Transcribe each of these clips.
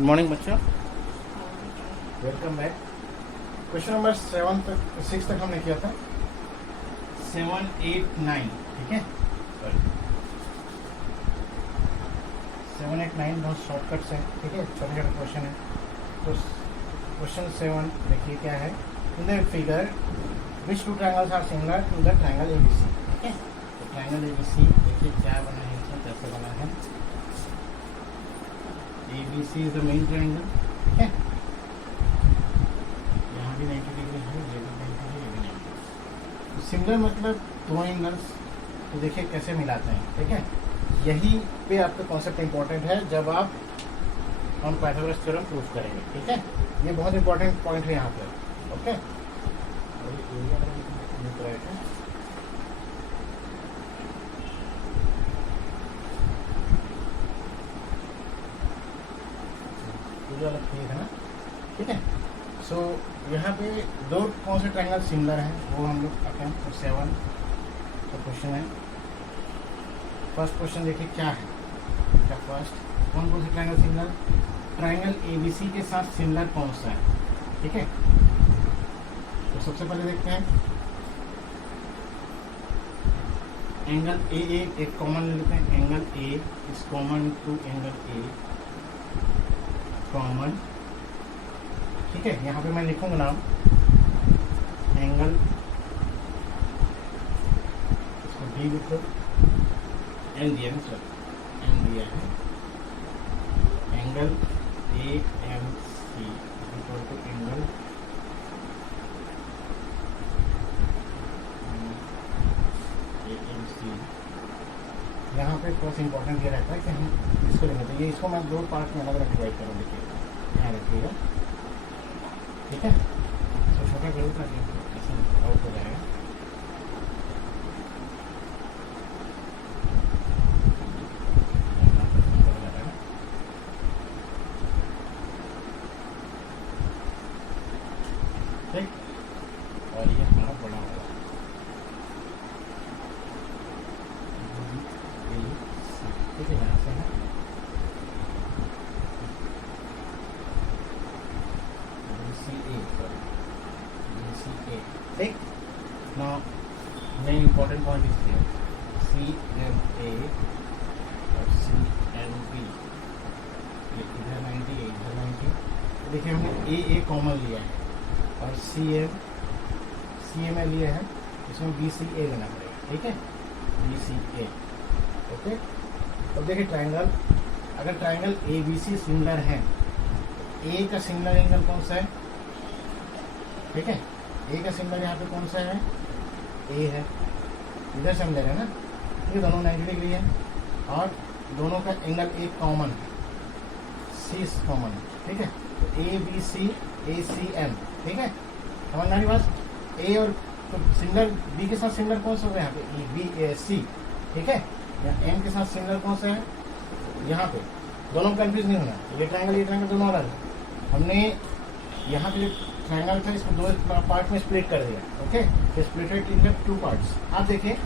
Good morning बच्चों, welcome back. Question number 6 तक हमने किया था, 7, 8, 9, ठीक है। 7, 8, 9 बहुत शॉर्टकट्स हैं, ठीक है, छोटे छोटे क्वेश्चन है। तो क्वेश्चन 7 देखिए क्या है। In the figure which two triangles are similar to the triangle ABC, ठीक है। तो ट्रायंगल ABC देखिए क्या बना है, इसमें कैसे बना है। ABC is the main triangle, ठीक है। यहाँ भी 90 डिग्री है, ये भी 90 है, ये भी 90। तो सिमिलर मतलब दो एंगल्स, तो देखिए कैसे मिलाते हैं, ठीक है। यही पे आपका कॉन्सेप्ट इंपॉर्टेंट है जब आप हम पाइथागोरस थ्योरम प्रूफ करेंगे, ठीक है। ये बहुत इंपॉर्टेंट पॉइंट है यहाँ पे, ओके। अलग ठीक है ना, ठीक है। सो यहाँ पे दो कौन से ट्रायंगल सिमिलर हैं वो हम लोग अपने 7 का क्वेश्चन है। फर्स्ट क्वेश्चन देखिए क्या है। क्या फर्स्ट कौन से ट्रायंगल सिमिलर, ट्रायंगल ABC के साथ सिमिलर कौन सा है, ठीक है। तो सबसे पहले देखते हैं एंगल AA एक कॉमन ले लेते हैं। Angle A is common to angle A, common, ठीक है। यहाँ पे मैं लिखूंगा नाम एंगल, इसको B लिखो, N दिया है, सर N दिया है। Angle AMC equal to angle AMC। यहाँ पे थोड़ा सा इंपॉर्टेंट ये रहता है कि हम इसको लेंगे, तो ये इसको मैं दो पार्ट में अलग अलग डिवाइड करूँ, देखिए ध्यान रखिएगा, ठीक है। तो छोटा जरूर ताकि ऐसे आउट हो जाएगा। ठीक, और ये हमारा बड़ा होगा ठीक है। यहाँ से है BCA, ठीक। Now main important point is here, CMA और CMB, ये इधर 90 है, इधर 90। देखिए हमने AA कॉमन लिया है और CMA लिया है, इसमें BCA लेना पड़ेगा, ठीक है। BCA, okay. अब देखिए ट्रायंगल, अगर ट्रायंगल ABC सिमिलर है, A का सिमिलर एंगल कौन सा है, ठीक है। A का सिमिलर यहाँ पे कौन सा है, A है, इधर सिमिलर है ना, ये दोनों 90 डिग्री है और दोनों का एंगल एक कॉमन है, C कॉमन है, ठीक है। तो ABC ACM, ठीक है, समझ में आ रही बात। A और तो सिमिलर B के साथ सिमिलर कौन सा होगा यहाँ पे, BAC, ठीक है। यहाँ M के साथ सिमिलर कौन सा है, यहाँ पे दोनों कंफ्यूज नहीं होना, ये ट्रायंगल दोनों अलग है। हमने यहाँ पे जो ट्रायंगल था इसको दो पार्ट में स्प्लिट कर दिया, ओके। तो स्प्लिटेड इन टू पार्ट्स। आप देखिए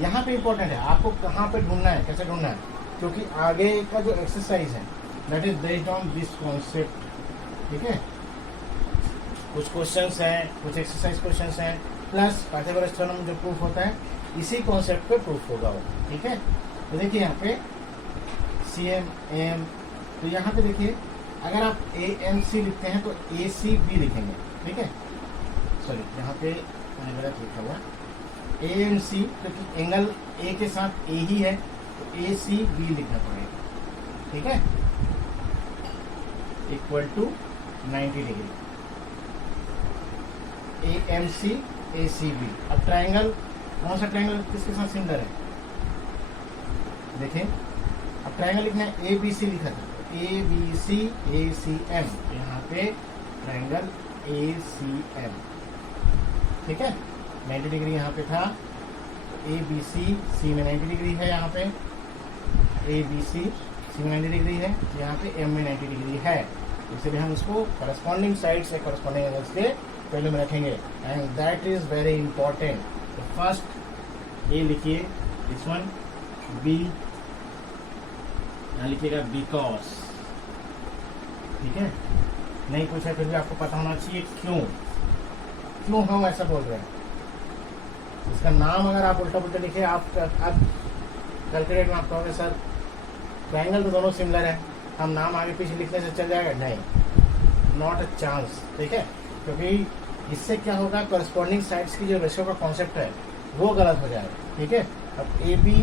यहाँ पे इंपॉर्टेंट है आपको कहाँ पे ढूंढना है, कैसे ढूंढना है, क्योंकि आगे का जो एक्सरसाइज है that is based on this concept, ठीक है। कुछ क्वेश्चंस हैं, कुछ एक्सरसाइज क्वेश्चंस हैं, प्लस पाइथागोरस थ्योरम जो प्रूफ होता है इसी कॉन्सेप्ट पे प्रूफ होगा वो, ठीक है। तो देखिए यहाँ पे CM, तो यहाँ पे देखिए अगर आप AMC लिखते हैं तो ACB लिखेंगे, ठीक है। सॉरी यहाँ पे मैंने गलत लिखा हुआ, AMC क्योंकि एंगल A के साथ A ही है तो ACB लिखना पड़ेगा, ठीक है, equal to 90 degree. AMC ACB। अब ट्रायंगल कौन सा ट्रायंगल किसके साथ सिमिलर है, देखें। अब ट्रायंगल लिखना है ABC लिखा था, ABC ACM, यहाँ पे ट्रायंगल ACM, ठीक है। 90 डिग्री यहाँ पे था, ABC C में 90 डिग्री है, यहाँ पे ABC C में 90 डिग्री है, यहाँ पे M में 90 डिग्री है, इसलिए हम उसको करस्पॉन्डिंग साइड से करस्पॉन्डिंग एंगल्स के पहले में रखेंगे, and that is very important. तो फर्स्ट A लिखिए, दिस वन, B यहाँ लिखिएगा बिकॉज, ठीक है, नहीं पूछा फिर भी आपको पता होना चाहिए क्यों हम ऐसा बोल रहे हैं। इसका नाम अगर आप उल्टा पुल्टा लिखे, आप कैलकुलेट में आप कहोगे सर ट्रायंगल तो दोनों सिमिलर है, हम नाम आगे पीछे लिखने से चल जाएगा, नहीं, नॉट अ चांस। ठीक है, क्योंकि इससे क्या होगा, करस्पॉन्डिंग साइड्स की जो रेशियो का कॉन्सेप्ट है वो गलत हो जाएगा। ठीक है, अब ए बी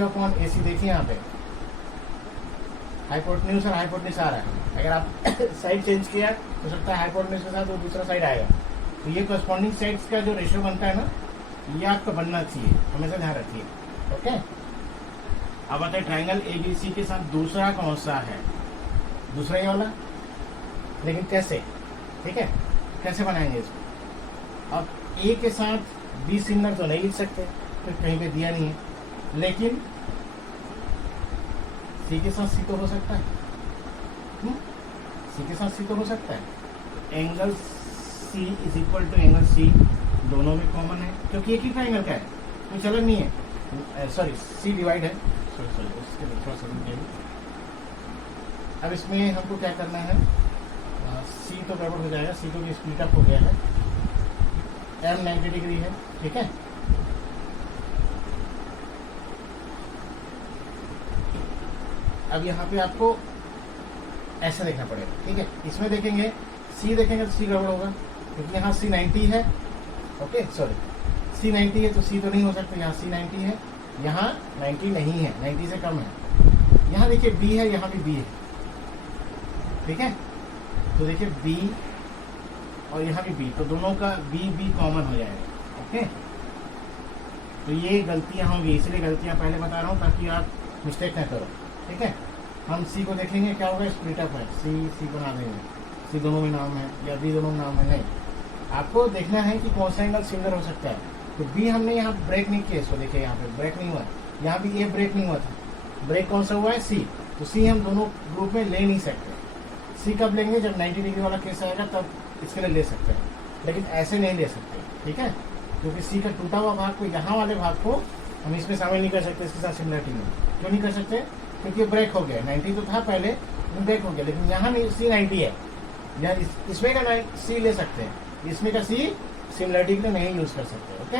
अपॉन ए सी देखिए यहाँ पे हाइपोटेन्यूज और हाइपोटेन्यूज आ रहा है, अगर आप साइड चेंज किया तो सकता है हाइपोटेन्यूज के साथ वो दूसरा साइड आएगा, तो ये करस्पॉन्डिंग साइड्स का जो रेशियो बनता है ना, ये आपका बनना चाहिए, हमेशा ध्यान रखिए। ओके, अब बताइए ट्रायंगल एबीसी के साथ दूसरा कौन सा है, दूसरा ये वाला, लेकिन कैसे, ठीक है, कैसे बनाएंगे इसको। अब ए के साथ बी सिमिलर तो नहीं लिख सकते, तो कहीं पे दिया नहीं है, लेकिन सी के साथ सी तो हो सकता है, सी के साथ सी तो हो सकता है। Angle C is equal to angle C, दोनों में कॉमन है क्योंकि एक ही ट्रायंगल का है, कोई चलन नहीं है, सॉरी सी डिवाइड है, सॉरी उसके लिए थोड़ा सा। अब इसमें हमको क्या करना है, सी तो गड़बड़ हो जाएगा, सी तो भी स्प्लिट अप हो गया है, एम 90 डिग्री है, ठीक है। अब यहाँ पे आपको ऐसा देखना पड़ेगा, ठीक है, इसमें देखेंगे सी देखेंगे तो सी गड़बड़ होगा क्योंकि यहाँ सी 90 है, ओके सॉरी सी 90 है तो सी तो नहीं हो सकता, यहाँ सी 90 है, यहाँ 90 नहीं है, 90 से कम है, यहाँ देखिए बी है, यहाँ भी बी है, ठीक है, तो देखिए बी और यहाँ भी बी, तो दोनों का बी कॉमन हो जाएगा। ओके, तो ये गलतियाँ होंगी, इसलिए गलतियाँ पहले बता रहा हूँ ताकि आप मिस्टेक ना करो। ठीक है, हम सी को देखेंगे क्या होगा, स्प्लिट अप है, सी बना देंगे, सी दोनों में नाम है या बी दोनों में नाम है, नहीं, आपको देखना है कि कौन सा एंगल सिमिलर हो सकता है। तो बी हमने यहाँ ब्रेक नहीं किया, इसको देखिए यहाँ पे ब्रेक नहीं हुआ, यहाँ भी ए ब्रेक नहीं हुआ था, ब्रेक कौन सा हुआ है, सी, तो सी हम दोनों ग्रुप में ले नहीं सकते। सी कब लेंगे, जब 90 डिग्री वाला केस आएगा तब इसके लिए ले सकते हैं, लेकिन ऐसे नहीं ले सकते, ठीक है, क्योंकि सी का टूटा हुआ भाग को, यहाँ वाले भाग को हम इसमें शामिल नहीं कर सकते इसके साथ सिमिलरिटी में। क्यों नहीं कर सकते, क्योंकि ब्रेक हो गया, 90 तो था पहले, ब्रेक हो गया, लेकिन यहाँ नहीं, सी 90 है, यहाँ इसमें का सी ले सकते हैं, इसमें का सी सिमिलरिटी के लिए नहीं यूज कर सकते। ओके,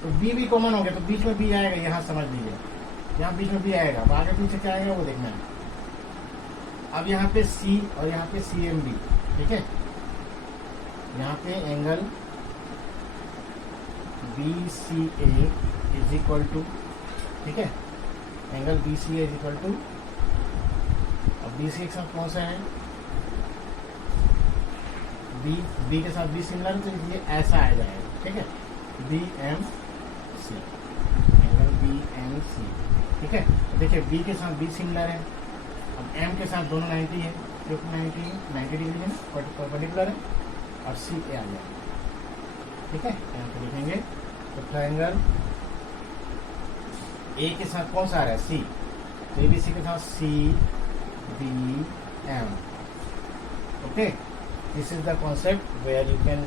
तो बी कॉमन हो गया, तो बीच में बी आएगा, यहाँ समझ लीजिए, यहाँ बीच में बी आएगा, अब आगे पीछे क्या आएगा वो देखना है। अब यहाँ पे सी और यहाँ पे सी एम बी, ठीक है, यहाँ पे angle B C A is equal to, ठीक है, angle B C A is equal to, अब बी सी के साथ कौन सा है, बी के साथ बी सिमिलर है, तो ये ऐसा आ जाएगा, ठीक है, B M C, angle B M C, ठीक है। देखिए बी के साथ बी सिमिलर है, अब एम के साथ दोनों 90 है, क्योंकि 90 डिग्री है, परपेंडिकुलर है, और सी ए आ जाएगा, ठीक है, यहाँ पे लिखेंगे। तो ट्रायंगल ए के साथ कौन सा आ रहा है, सी, तो एबीसी के साथ C B M, okay, this is the concept where you can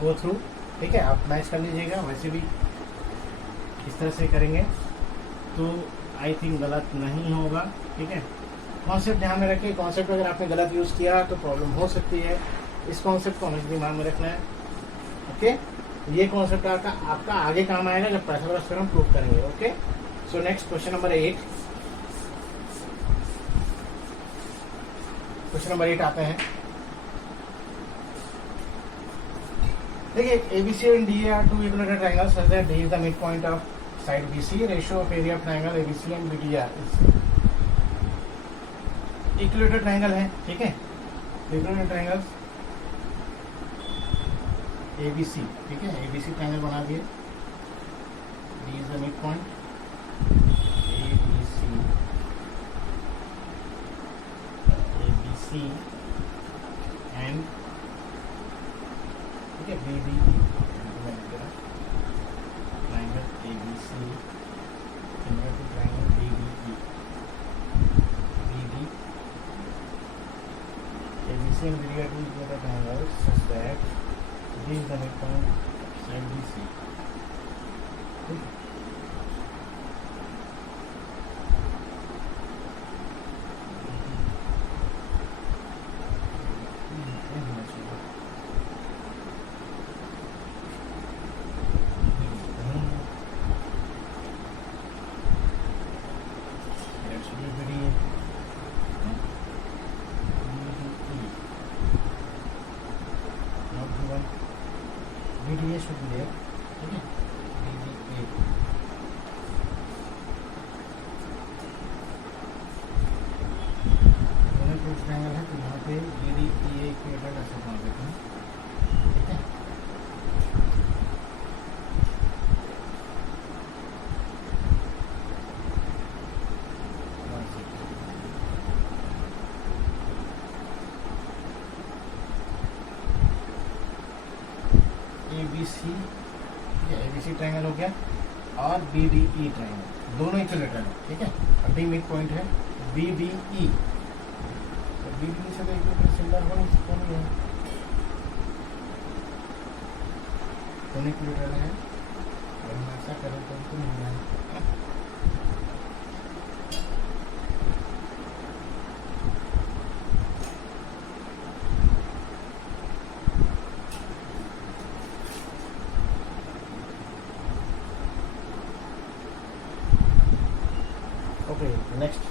go through, ठीक है, आप मैच कर लीजिएगा, वैसे भी इस तरह से करेंगे तो आई थिंक गलत नहीं होगा, ठीक है। कॉन्सेप्ट ध्यान में रखिए, कॉन्सेप्ट अगर आपने गलत यूज़ किया तो प्रॉब्लम हो सकती है, इस कॉन्सेप्ट को हमेशा दिमाग में रखना है। ओके, ये कॉन्सेप्ट आपका आगे काम आएगा जब पैथागोरस थ्योरम प्रूव करेंगे। Okay, so next question number 8, question number 8 आते हैं। देखिए ABC and DA are two equilateral triangles such that D is the midpoint of side BC. Ratio of area of triangle ABC and BDR is equilateral triangle है, ठीक है, equilateral triangles ABC, ठीक है, ABC triangle बना दिए, D is the midpoint, ABC and ठीक है BDE, triangle ABC similar to triangle BDE, ABC and BDE are two equilateral triangles such that D is the midpoint of side BC. ये BDA not given, BDA should be there, ठीक है, BDA दोनों to triangle है तो यहाँ पे BDA equator ऐसे बना देते हैं, ठीक है। ABC ट्रायंगल हो गया और BDE ट्रायंगल दोनों इक्विलेटरल है, ठीक है। अभी मिड पॉइंट है BDE, तो BDE से तो इक्विलेटर सिमिलर होनी है, दोनों इक्विलेटरल है। अगर हम ऐसा करें तो नहीं है, ओके। नेक्स्ट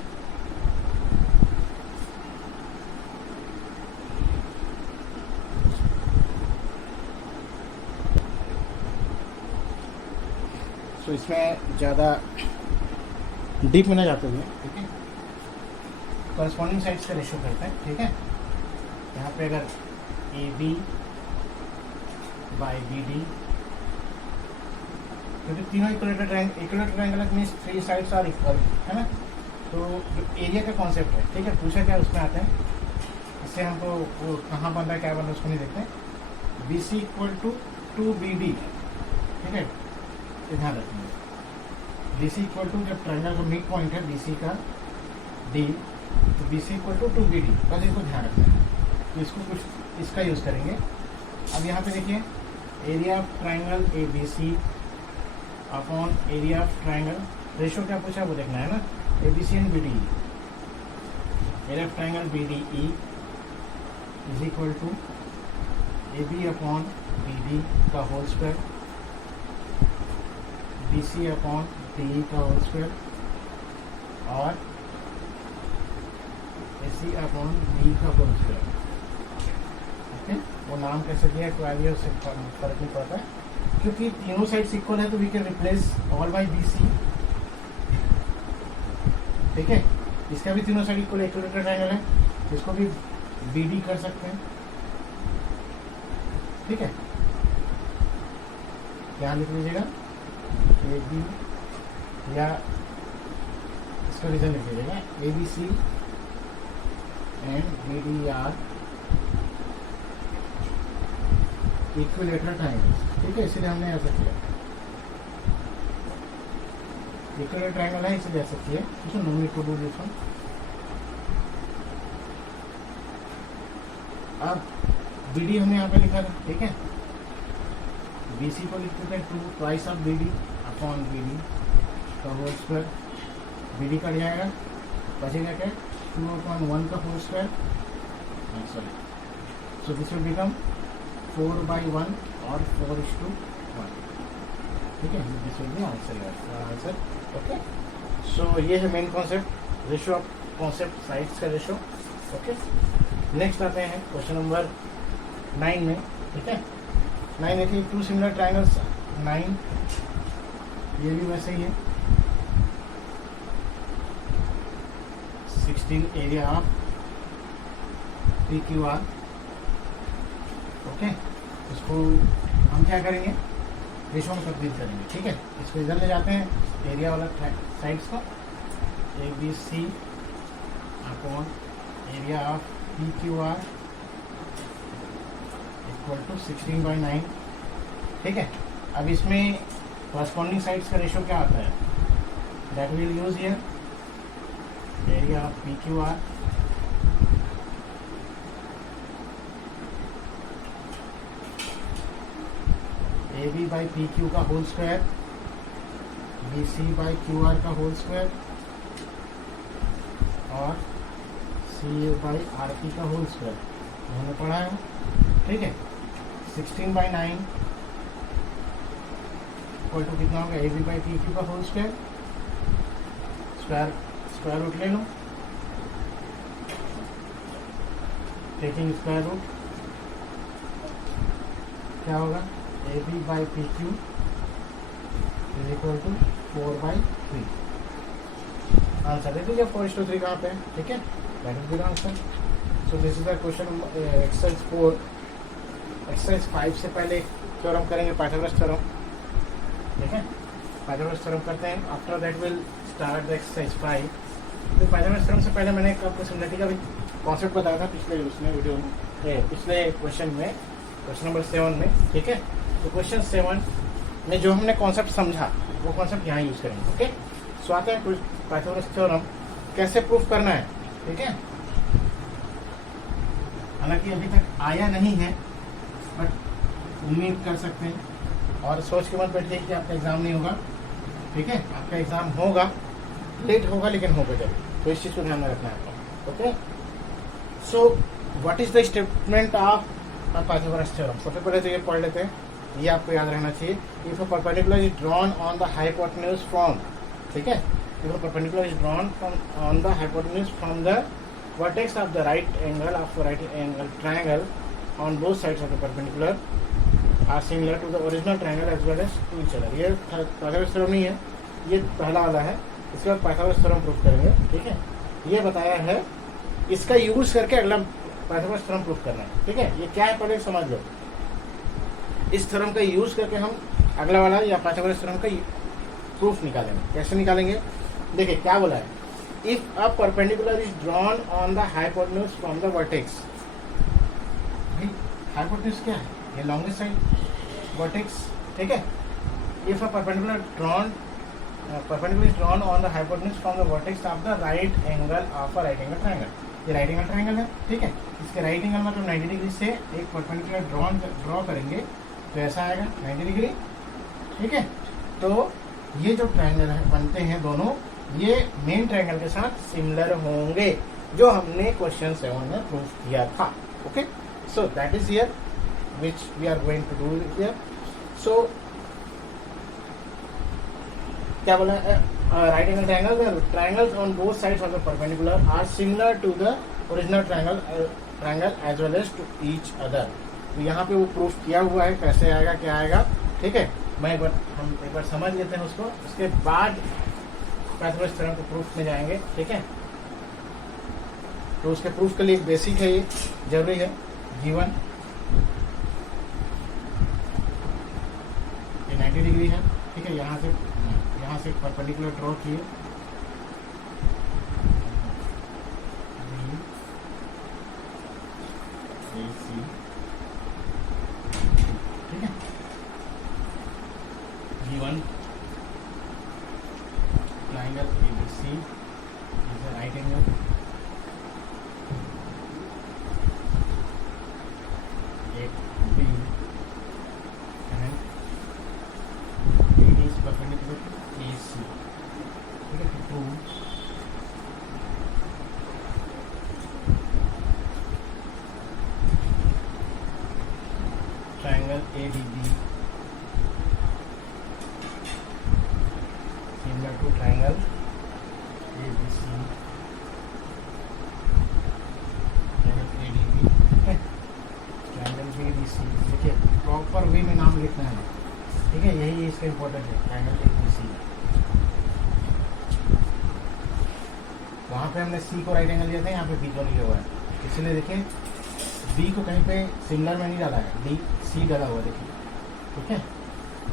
तो इसमें ज़्यादा डीप में ना जाते हुए, ठीक है, कॉरस्पॉन्डिंग साइड्स का रेशियो करते हैं, ठीक है। यहाँ पे अगर AB बाई BD, क्योंकि तीनों equilateral triangle means three sides are equal, है ना। तो जो एरिया का कॉन्सेप्ट है, ठीक है, पूछा क्या उसमें आते हैं, इससे हमको वो कहाँ बन रहा है क्या बन रहा है उसको नहीं देखते हैं। BC इक्वल टू 2BD, ठीक है, ध्यान रखेंगे। BC इक्वल टू जब ट्रायंगल का मिड पॉइंट है BC का D, तो BC इक्वल टू 2BD, बस इसको ध्यान रखना है। तो इसको कुछ इसका यूज़ करेंगे। अब यहाँ पे देखिए area of triangle ABC upon area of triangle, ratio क्या पूछा वो देखना है ना, ABC and BDE। Area of triangle BDE is equal to AB upon BD का whole square, BC upon DE का होल स्क्वायर और AC अपॉन DE का होल स्क्वायर, ओके। वो नाम कैसे दिया है कोई आइडिया, उससे फर्क नहीं पड़ता है, क्योंकि तीनों साइड्स इक्वल है तो we can replace all by BC, ठीक है। इसका भी तीनों साइड इक्वल इक्विलेटरल ट्रायंगल है, इसको भी BD कर सकते हैं, ठीक है। क्या लिख लीजिएगा AB, या इसका रीजन लिख लीजिएगा ABC and BD are equilateral triangles, ठीक है, इसलिए हमने ऐसा किया। इक्विलेटरल ट्रायंगल है इसलिए ऐसा किया, ठीक है। No need to do this one. अब BD हमने यहाँ पे लिखा था, ठीक है। BC को लिख देते हैं 2 twice of BD upon BD का होल स्क्वायर, BD कट जाएगा, बचेगा क्या 2/1 का whole square, sorry, so this will become 4/1 और 4:1, ठीक है। This will be answer, okay. So ये है main concept, ratio of concept sides का रेशियो, ओके। नेक्स्ट आते हैं क्वेश्चन नंबर 9 में, ठीक है। 9 देखिए, टू सिमिलर ट्रायंगल्स 9, ये भी वैसे ही है। 16 एरिया ऑफ PQR, ओके। इसको हम क्या करेंगे, रेशो में तब्दील करेंगे, ठीक है। इसको इधर ले जाते हैं एरिया वाला साइड्स को, ABC upon area of PQR equal to 16/9, ठीक है। अब इसमें कॉरस्पॉन्डिंग साइड्स का रेशो क्या आता है, that will use here area of PQR AB by PQ का whole square, BC by QR का होल स्क्वायर और CA बाई RP का होल स्क्वायर, हमने पढ़ा है, ठीक है। 16/9 इक्वल टू कितना होगा, AB बाई PQ का होल स्क्वायर, स्क्वायर रूट ले लूँ, टेकिंग स्क्वायर रूट क्या होगा, A B by P Q is equal to 4/3। Answer दे दीजिए 4:3 कहाँ पे है, ठीक है, that is the answer. So this is the question exercise 4। Exercise 5 से पहले थ्योरम करेंगे, पाइथागोरस थ्योरम, ठीक है, पाइथागोरस थ्योरम करते हैं। After that will start the exercise 5। तो पाइथागोरस थ्योरम से पहले मैंने आपको सिमिलरिटी का भी कॉन्सेप्ट बताया था पिछले उसमें वीडियो में, पिछले क्वेश्चन में, क्वेश्चन नंबर 7 में, ठीक है। तो क्वेश्चन 7 में जो हमने कॉन्सेप्ट समझा वो कॉन्सेप्ट यहाँ यूज करेंगे, ओके। सो आते हैं पाइथागोरस थ्योरम कैसे प्रूफ करना है, ठीक है। हालांकि अभी तक आया नहीं है बट उम्मीद कर सकते हैं, और सोच के मत बैठिए कि आपका एग्जाम नहीं होगा, ठीक है, आपका एग्जाम होगा, लेट होगा लेकिन होगा जरूर, तो इस चीज़ को ध्यान में रखना है आपको, okay. So what is the statement of Pythagoras theorem. सबसे पहले तो ये पढ़ लेते हैं, ये आपको याद रहना चाहिए। If a perpendicular is drawn on the hypotenuse from, ठीक है, if a perpendicular is drawn from on the hypotenuse from the vertex of the right angle triangle on both sides of the perpendicular are similar to the original triangle as well as to each other। ये Pythagoras theorem नहीं है, ये पहला वाला है। इसके बाद Pythagoras theorem proof करेंगे, ठीक है। ये बताया है, इसका यूज करके अगला पाइथागोरस थ्योरम प्रूफ करना है, ठीक है। ये क्या है पहले समझ लो। इस थ्योरम का यूज करके हम अगला वाला या पाइथागोरस थ्योरम का प्रूफ निकालेंगे। कैसे निकालेंगे, देखिए क्या बोला है। If a perpendicular is drawn on the hypotenuse from the vertex, भाई hypotenuse क्या है, ये longest side vertex, ठीक है। If a perpendicular is drawn on the hypotenuse from the vertex of the right angle of a right angle triangle, ये right angle triangle है, ठीक है। इसके right angle मतलब 90 डिग्री से एक perpendicular ड्रॉ करेंगे तो ऐसा आएगा 90 डिग्री, ठीक है। तो ये जो ट्रायंगल है बनते हैं दोनों, ये मेन ट्रायंगल के साथ सिमिलर होंगे, जो हमने क्वेश्चन 7 में प्रूफ किया था, okay. So that is here which we are going to do here. So क्या बोला, right angle triangles on both sides of the perpendicular are similar to the original triangle as well as to each other. तो यहाँ पे वो proof किया हुआ है, कैसे आएगा क्या आएगा, ठीक है। हम एक बार समझ लेते हैं उसको, उसके बाद पाइथागोरस थ्योरम के प्रूफ में जाएंगे, ठीक है। तो उसके प्रूफ के लिए एक बेसिक है, ये जरूरी है, गिवन ये 90 डिग्री है, ठीक है। यहाँ से परपेंडिकुलर ड्रॉ किए, ठीक है। Given triangle ABC is a right angle, AB and AD is perpendicular to AC, ठीक है। to prove triangle ADB similar to triangle ABC, triangle ADB, okay, triangle ABC। देखिए प्रॉपर वे में नाम लिखना है, ठीक है, यही इसका इम्पोर्टेंट है, ट्रायंगल ABC। वहाँ पे हमने C को राइट एंगल लिया था, यहाँ पे B को लिया हुआ है, इसलिए देखिए B को कहीं पे सिमिलर में नहीं डाला है, D C डाला हुआ, देखिए, ठीक है।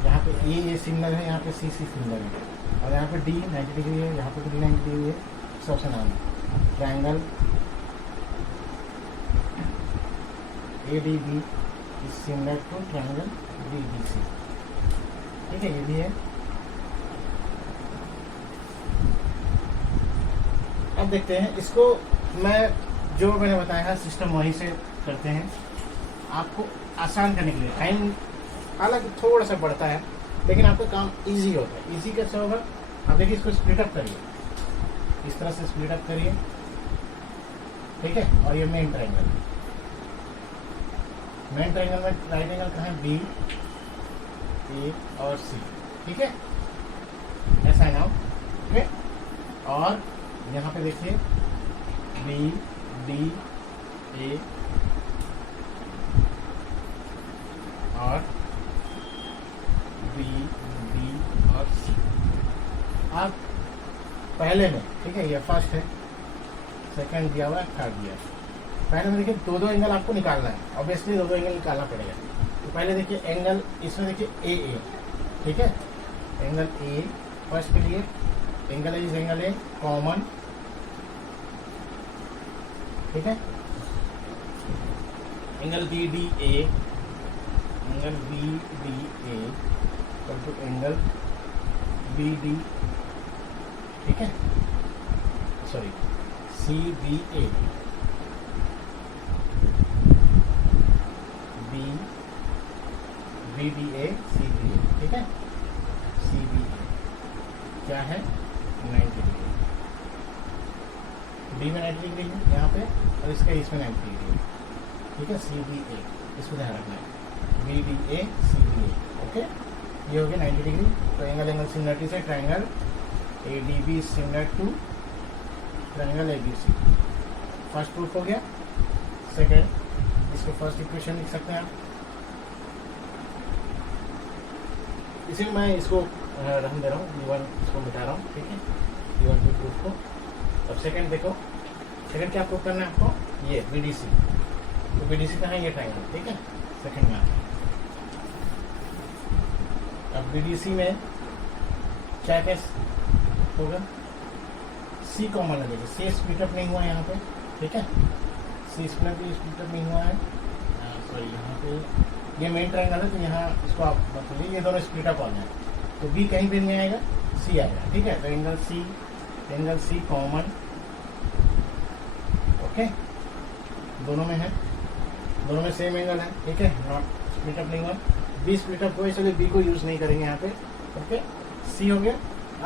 यहाँ पे A सिमिलर है, यहाँ पे C सिमिलर है, और यहाँ पे D 90 डिग्री है, यहाँ पे भी 90 डिग्री है, सबसे नाम है triangle ADB is similar to triangle BBC, ठीक है। ये भी है। अब देखते हैं इसको, मैं जो मैंने बताया है सिस्टम वहीं से करते हैं, आपको आसान करने के लिए। टाइम हालांकि थोड़ा सा बढ़ता है, लेकिन आपका काम इजी होता है। इजी कैसे होगा, आप देखिए इसको स्प्लिट अप करिए, इस तरह से स्प्लिट अप करिए, ठीक है। और ये मेन ट्रायंगल में राइट एंगल कहाँ है, B, A और C, ठीक है, ऐसा है ना, ठीक है। और यहाँ पे देखिए बी डी ए और बी डी और सी। अब पहले में, ठीक है, ये फर्स्ट है, सेकंड दिया हुआ है, थर्ड दिया है। पहले में देखिए दो एंगल आपको निकालना है, ऑब्वियसली दो एंगल निकालना पड़ेगा। तो पहले देखिए एंगल, इसमें देखिए ए, ठीक है, एंगल ए फर्स्ट के लिए, angle is angle A common, ठीक है, angle B D A, angle B D A to angle B D, ठीक है, sorry C B A, B D A C B A, ठीक है, सी बी ए क्या है 90 डिग्री, डी में 90 डिग्री है यहाँ पे और इसका इसमें 90 डिग्री है, ठीक है, सी बी ए, इसको ध्यान रखना है, B D A C B A, okay, ये हो गया 90 डिग्री। तो एंगल सिमिलरिटी से triangle A D B similar to triangle A B C, first proof हो गया। सेकेंड, इसको फर्स्ट इक्वेशन लिख सकते हैं आप, इसी में मैं इसको रन दे रहा हूँ, D1 इसको मिटा रहा हूँ, ठीक है, D1 की प्रूफ को। अब सेकंड देखो, सेकंड क्या प्रूफ करना है आपको, ये BDC, तो BDC का है ये ट्राइंगल, ठीक है, सेकंड में आता है। अब BDC में क्या केस होगा, C कॉमन लगेगा, C स्प्लिटअप नहीं हुआ है यहाँ पे, ठीक है, C स्प्लिटअप नहीं हुआ है, सॉरी यहाँ पे ये मेन ट्रायंगल है, तो यहाँ इसको आप मतलब ये दोनों स्प्लिट अप हो जाए, तो बी कहीं पे नहीं आएगा, सी आएगा, ठीक है, तो एंगल सी कॉमन, ओके, दोनों में है, दोनों में सेम एंगल है, ठीक है, नॉट स्प्लिट अप नहीं हुआ, बी स्प्लिट अप हुआ, इसलिए बी को यूज नहीं करेंगे यहाँ पे, ओके, सी हो गया।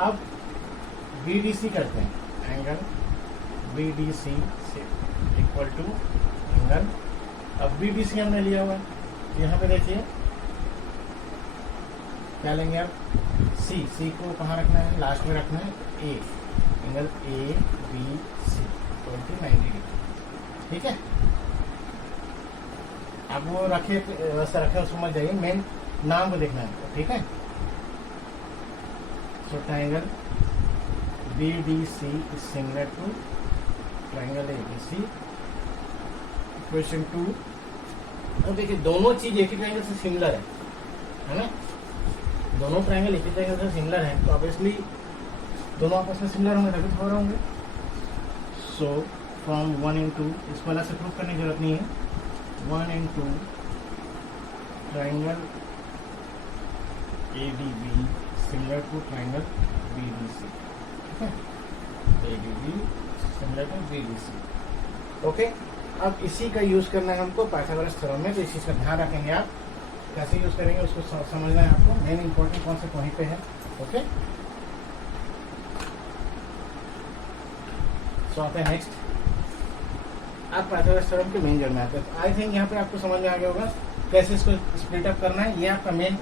अब बी डी सी करते हैं, angle B D C equal to angle, अब बी डी सी हमने लिया हुआ है, यहाँ पे देखिए क्या लेंगे आप, सी को कहाँ रखना है, लास्ट में रखना है, A, angle A B C 90 degree, ठीक है। अब वो रखे वैसे रखे उसको मत जाइए, मेन नाम को देखना है, ठीक है। So triangle B D C is similar to triangle A B C. Question 2, अब देखिए दोनों चीज एक ही ट्रायंगल से सिमिलर है ना, दोनों ट्रायंगल एक ही ट्रायंगल से सिमिलर है, तो ऑब्वियसली दोनों आपस में सिमिलर होंगे तभी तो हो रहे होंगे। सो फ्रॉम 1 and 2, इसको अलग से प्रूफ करने की जरूरत नहीं है, 1 and 2 triangle A D B similar to triangle B D C, ठीक है, A D B similar to B D C, okay. अब इसी का यूज करना है हमको पाइथागोरस थ्योरम में, तो इस चीज का ध्यान रखेंगे आप, कैसे यूज करेंगे उसको समझना है आपको, मेन इंपॉर्टेंट कॉन्सेप्ट वहीं पे है, ओके। सो आते हैं नेक्स्ट, आप पाइथागोरस थ्योरम के मेन जड़ में आते हैं। आई थिंक यहाँ पे आपको समझ में आ गया होगा कैसे इसको स्प्लिट अप करना है, ये आपका मेन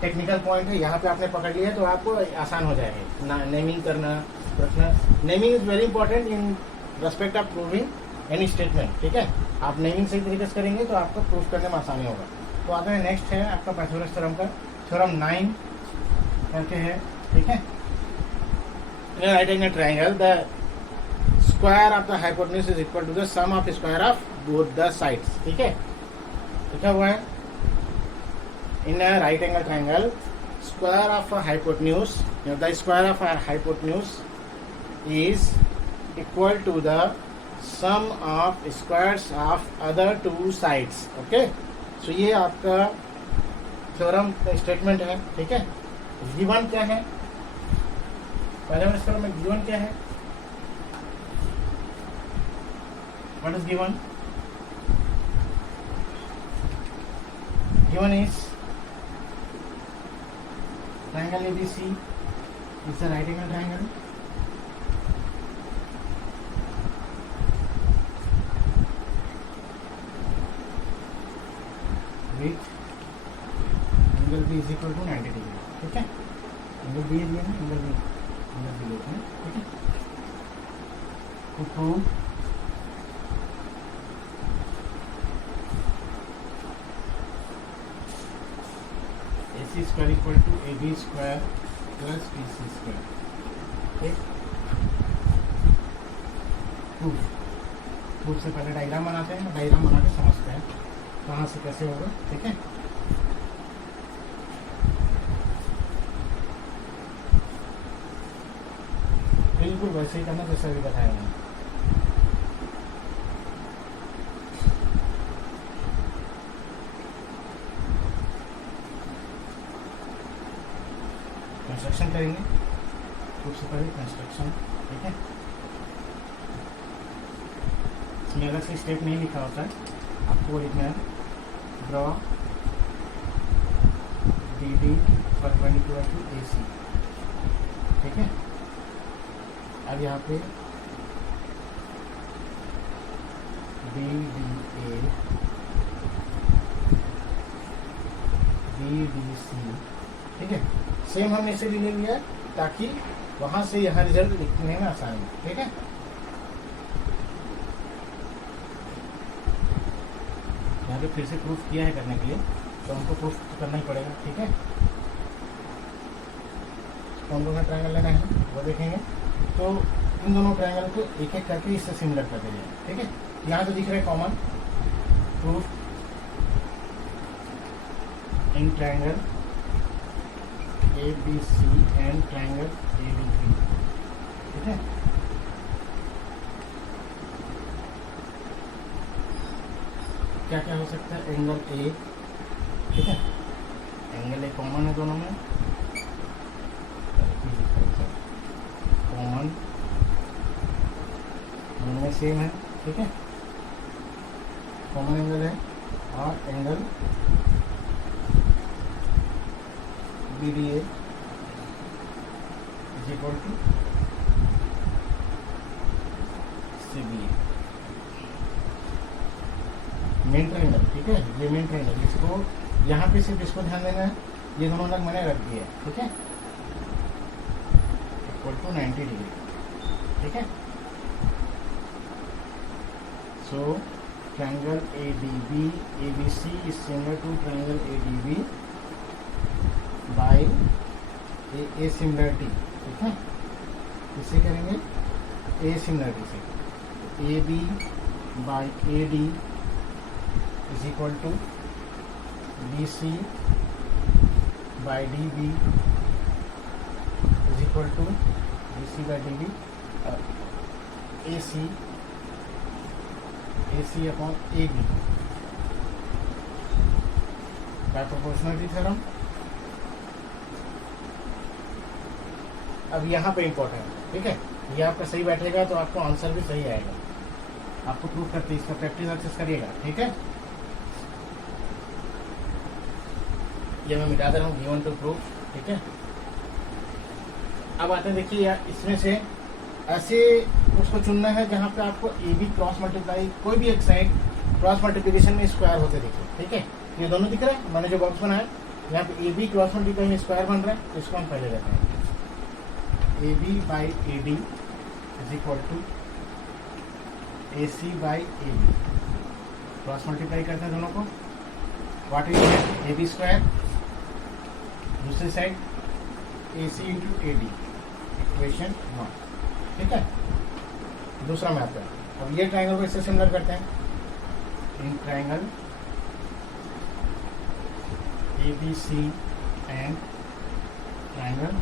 टेक्निकल पॉइंट है, यहाँ पे आपने पकड़ लिया तो आपको आसान हो जाएगा नेमिंग करना, रखना। Naming is very important in respect of proving any statement, ठीक है, आप नेमिंग सही तरीके से करेंगे तो आपको प्रूफ करने में आसानी होगा। तो आते हैं नेक्स्ट है आपका पाइथागोरस थ्योरम का, थ्योरम 9 करके है, ठीक है। Writing a triangle, the square of the hypotenuse is equal to the sum of square of both the sides, ठीक है, लिखा हुआ है in a right angle triangle square of a hypotenuse, the square of a hypotenuse is equal to the sum of squares of other two sides, okay। so ये आपका theorem का statement है, ठीक है। गिवन क्या है, पाइथागोरस थ्योरम में given क्या है, what is given, given is triangle ABC is a right angle triangle, with angle B is equal to 90 degree, ठीक है, एंगल B दिया है, एंगल B लेते हैं, ठीक है। to prove AC square equal to AB square plus BC square. ठीक, proof से पहले डायग्राम बनाते हैं, डायग्राम बना के समझते हैं कहाँ से कैसे होगा। ठीक है, बिल्कुल वैसे ही करना जैसा भी बताया मैंने। कंस्ट्रक्शन करेंगे, सबसे पहले कंस्ट्रक्शन। ठीक है, इसमें अलग से स्टेप नहीं लिखा होता है, आपको वो लिखना है draw DD perpendicular to AC। ठीक है, अब यहाँ पे BDA BDC। ठीक है, सेम हमने इसे ले लिया ताकि वहां से यहाँ रिजल्ट लिखने में आसानी। ठीक है, यहाँ पे फिर से प्रूफ किया है करने के लिए, तो हमको प्रूफ तो करना ही पड़ेगा। ठीक है, तो हम लोग ट्रायंगल लेना है वो देखेंगे, तो इन दोनों ट्रायंगल को एक एक करके इससे सिमिलर करते जाएंगे। ठीक है, यहाँ तो दिख रहा है common proof in triangle ABC and triangle ADB। ठीक है, क्या क्या हो सकता है, एंगल A। ठीक है, एंगल A कॉमन है दोनों में, कॉमन दोनों में सेम है। ठीक है, कॉमन एंगल है, और angle BDA is equal to CBA, main triangle. ठीक है, ये मेन ट्रायंगल, इसको यहाँ पे सिर्फ इसको ध्यान देना है, ये दोनों अलग मैंने रख दिया है। ठीक है, इक्वल टू 90 डिग्री। ठीक है, so triangle ADB ABC is similar to triangle ADB by A similarity. ठीक है, इससे करेंगे ए सिमिलरिटी से, AB by AD is equal to BC by DB is equal to BC by DB, और AC upon AB by proportionality theorem. अब यहाँ पे important है। ठीक है, ये आपका सही बैठेगा तो आपको आंसर भी सही आएगा। आपको प्रूफ करते इसका प्रैक्टिस एक्सेस करिएगा। ठीक है, ये मैं मिटा दे रहा हूँ गिवन टू प्रूफ। ठीक है, अब आते हैं, देखिए यार, इसमें से ऐसे उसको चुनना है जहाँ पे आपको AB क्रॉस मल्टीप्लाई, कोई भी एक साइड क्रॉस मल्टीप्लिकेशन में स्क्वायर होते दिखे। ठीक है, ये दोनों दिख रहा है, मैंने जो बॉक्स बनाया यहाँ पे AB क्रॉस मल्टीप्लाई में स्क्वायर बन रहा है, तो इसको हम पहले लेते हैं। AB by AD is equal to AC by AB, cross multiply करते हैं दोनों को, व्हाट इज AB स्क्वायर, दूसरी side AC into AD, equation 1। ठीक है, दूसरा में आता है। अब ये ट्रायंगल को इससे सिमिलर करते हैं, in triangle ABC and triangle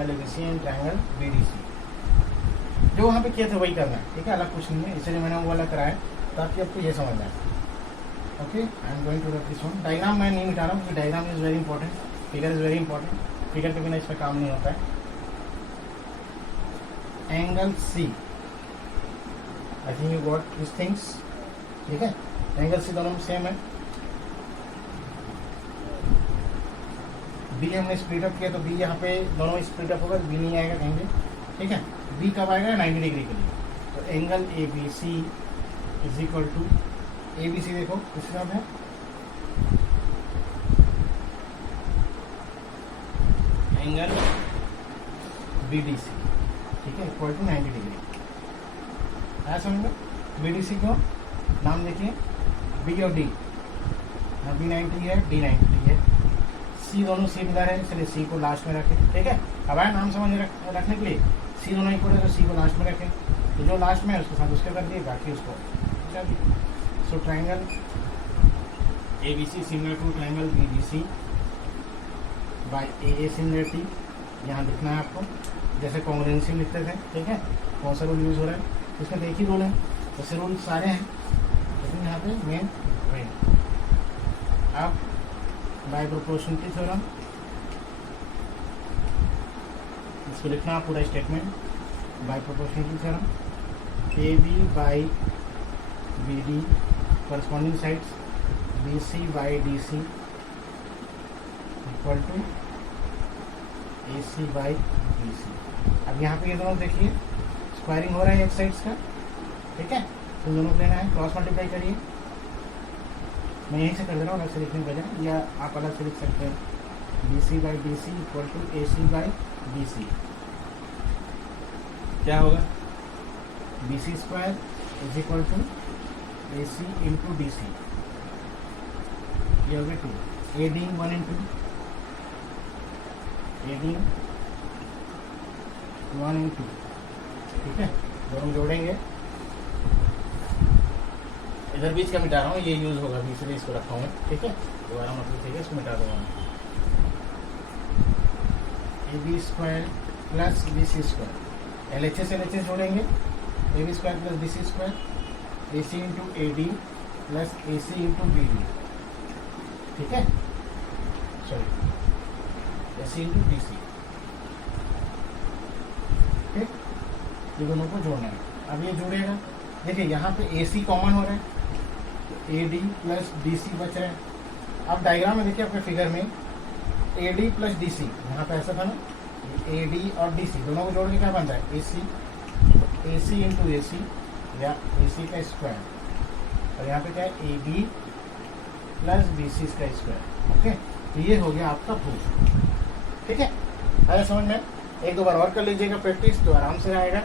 ABC and triangle BDC। जो वहाँ पे किया था वही करना है। ठीक है, अलग कुछ नहीं है, इसलिए मैंने वो वाला कराया ताकि आपको ये समझ आए। Okay, I am going to रख दिस वन। डायग्राम मैं नहीं मिटा रहा हूँ, diagram is very important, figure is very important, figure के बिना इस पर काम नहीं होता है। Angle C, I think you got this things. ठीक है, एंगल C दोनों में सेम है। B हमने स्प्लिट अप किया तो B यहाँ पे दोनों स्प्लिट अप होगा, B नहीं आएगा कहीं भी। ठीक है, B कब आएगा, 90 डिग्री के लिए। तो angle ABC is equal to, ABC देखो किस तरफ है, एंगल BDC, ठीक है, इक्वल टू 90 डिग्री। आया समझ में? BDC को नाम देखिए B और D, यहाँ B 90 है, D 90 है, C दोनों सिमिलर है, इसलिए C को लास्ट में रखें, ठीक है। अब आया नाम समझ रखने के लिए, C दोनों इक्वल है तो C को लास्ट में रखें, तो जो लास्ट में है उसके साथ उसके कर दिए, बाकी उसको चलिए। So triangle ABC similar to triangle BDC by AA similarity, यहाँ लिखना है आपको, जैसे कॉन्ग्रुएंसी लिखते थे, ठीक है। कौन सा रूल यूज़ हो रहा है, इसमें एक ही रूल है, वैसे रूल सारे हैं, लेकिन यहाँ पे मेन वही। अब बाय प्रोपोर्शनलिटी थ्योरम, इसको लिखना है पूरा statement, by proportionality theorem, AB by BD corresponding sides BC by DC equal to AC by BC। अब यहाँ पे ये दोनों देखिए स्क्वायरिंग हो रहा है एक साइड्स का, ठीक है, तो दोनों को लेना है, क्रॉस मल्टीप्लाई करिए। मैं यहीं से कर दे रहा हूँ, अलग से लिखने के बजाय, या आप अलग से लिख सकते हैं, BC by DC equal to AC by BC। क्या होगा, BC square is equal to AC into DC, ये हो गया 2, एडिंग 1 इंटू एडिंग 1 इंटू, ठीक है, दोनों जोड़ेंगे, इधर बीच का मिटा रहा हूँ, ये यूज होगा बीच में, इसको रखा हूँ, ठीक है, दोबारा मतलब ठीक है, इसको मिटा दूंगा। AB square plus BC square, LHS LHS जोड़ेंगे, AB square plus BC square, AC into AD plus AC into BD, ठीक है, सॉरी AC इंटू DC, ठीक, ये दोनों को जोड़ना है। अब ये जोड़ेगा, देखिए यहाँ पे AC कॉमन हो रहा है, तो AD प्लस DC बच रहे हैं। अब डायग्राम में देखिए आपके फिगर में AD प्लस DC, यहाँ पे ऐसा था ना, AD और DC दोनों को जोड़ के क्या बनता है, AC इंटू AC या AC का स्क्वायर, और यहाँ पे क्या है, AB प्लस BC का स्क्वायर, ओके। तो ये हो गया आपका प्रूफ, ठीक है। अरे समझ में, एक दो बार और कर लीजिएगा प्रैक्टिस तो आराम से आएगा।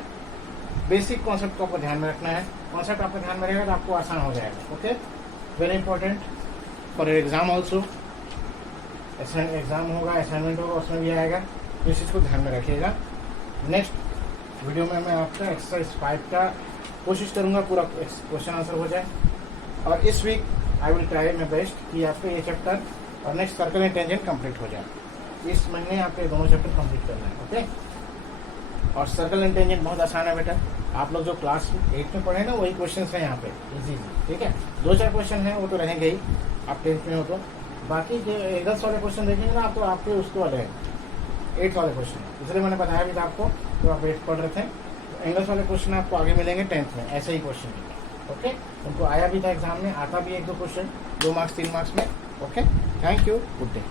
बेसिक कॉन्सेप्ट को आपको ध्यान में रखना है, कॉन्सेप्ट आपको ध्यान में रहेगा तो आपको आसान हो जाएगा, okay. Very important for exam also, exam होगा, असाइनमेंट होगा, उसमें भी आएगा, तो इस चीज़ को ध्यान में रखिएगा। नेक्स्ट वीडियो में मैं आपका एक्सरसाइज 5 का कोशिश करूँगा पूरा क्वेश्चन आंसर हो जाए, और इस week I will try my best कि आपको ये चैप्टर और next circle and tangent complete हो जाए। इस महीने आपको ये दोनों चैप्टर कंप्लीट करना है, ओके। और सर्कल एंड टेंजेंट बहुत आसान है बेटा, आप लोग जो क्लास 8 में पढ़े ना वही क्वेश्चन हैं यहाँ पे, इजी, ठीक है। 2-4 क्वेश्चन हैं वो तो रहेंगे ही, आप 10th में हो तो, बाकी जो एंगल्स वाले क्वेश्चन देखेंगे ना आप, तो आपके उसके वाले हैं 8th वाले क्वेश्चन, इसलिए मैंने बताया भी था आपको, तो आप 8th पढ़ रहे थे, तो एंगल्स वाले क्वेश्चन आपको आगे मिलेंगे 10th में, ऐसे ही क्वेश्चन, ओके। उनको आया भी था एग्जाम में, आता भी 1-2 क्वेश्चन 2 मार्क्स 3 मार्क्स में, okay. Thank you, good day.